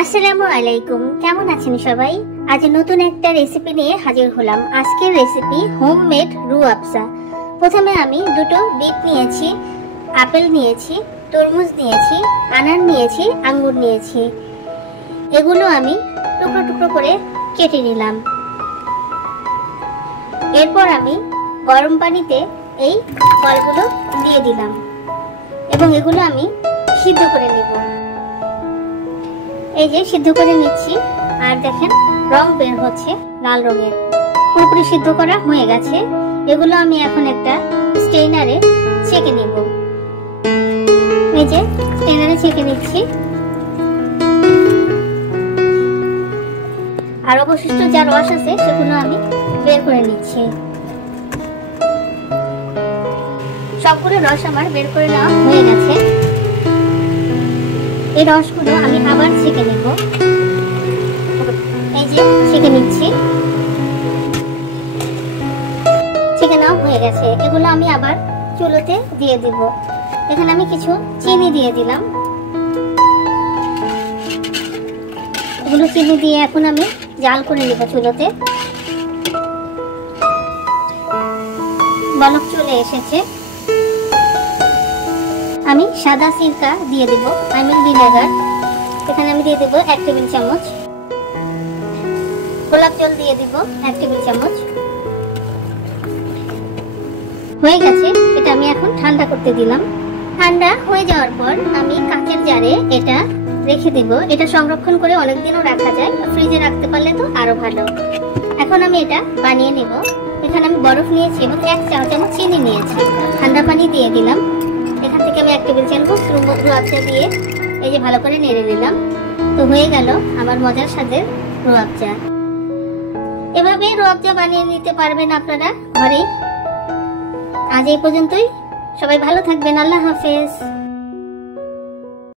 আসসালামু আলাইকুম, কেমন আছেন সবাই? আজ নতুন একটা রেসিপি নিয়ে হাজির হলাম। আজকের রেসিপি হোমমেড রুহ আফজা। প্রথমে আমি দুটো বিট নিয়েছি, আপেল নিয়েছি, তরমুজ নিয়েছি, আনার নিয়েছি, আঙ্গুর নিয়েছি। এগুলো আমি টুকরো টুকরো করে কেটে নিলাম। এরপর আমি গরম পানিতে এই ফলগুলো দিয়ে দিলাম এবং এগুলো আমি সিদ্ধ করে নেব। এই যে সিদ্ধ করে নিচ্ছি, আর দেখেন রং বের হচ্ছে লাল রঙের। পুরোপুরি সিদ্ধ করা হয়ে গেছে। এগুলো আমি এখন একটা স্টেইনারে ছেঁকে নেব। এই যে স্টেইনারে ছেঁকে নিচ্ছি। আর অবশিষ্ট যা রস আছে সেগুলো আমি বের করে নিচ্ছি। সবগুলো রস আমার বের করে নেওয়া হয়ে গেছে। এই রসগুলো আমি আবার ছেঁকে নেব। এই যে ছেঁকে নিচ্ছি, ছেঁকে নেওয়া হয়ে গেছে। এগুলো আমি আবার চুলোতে দিয়ে দিব। এখানে আমি কিছু চিনি দিয়ে দিলাম। এগুলো চিনি দিয়ে এখন আমি জাল করে নেব চুলোতে। বলক চলে এসেছে। আমি সাদা সিরকা দিয়ে দেব, ভিনেগার। এখানে আমি দিয়ে দেব 1 টেবিল চামচ। গোলাপ জল দিয়ে দেব 1 টেবিল চামচ। হয়ে গেছে। এটা আমি এখন ঠান্ডা করতে দিলাম। ঠান্ডা হয়ে যাওয়ার পর আমি কাঁচের জারে এটা রেখে দেব। এটা সংরক্ষণ করে অনেকদিনও রাখা যায়, ফ্রিজে রাখতে পারলে তো আরো ভালো। এখন আমি এটা বানিয়ে নেব। এখানে আমি বরফ নিয়েছি এবং 1 চা চামচ চিনি নিয়েছি। ঠান্ডা পানি দিয়ে দিলাম। এখান থেকে আমি 1 টেবিল চামচ রুহ আফজা দিয়ে এই যে ভালো করে নেড়ে নিলাম। তো হয়ে গেল আমার মজার স্বাদের রুহ আফজা। এভাবে রুহ আফজা বানিয়ে নিতে পারবেন আপনারা ঘরেই। আজ এই পর্যন্তই। সবাই ভালো থাকবেন। আল্লাহ হাফেজ।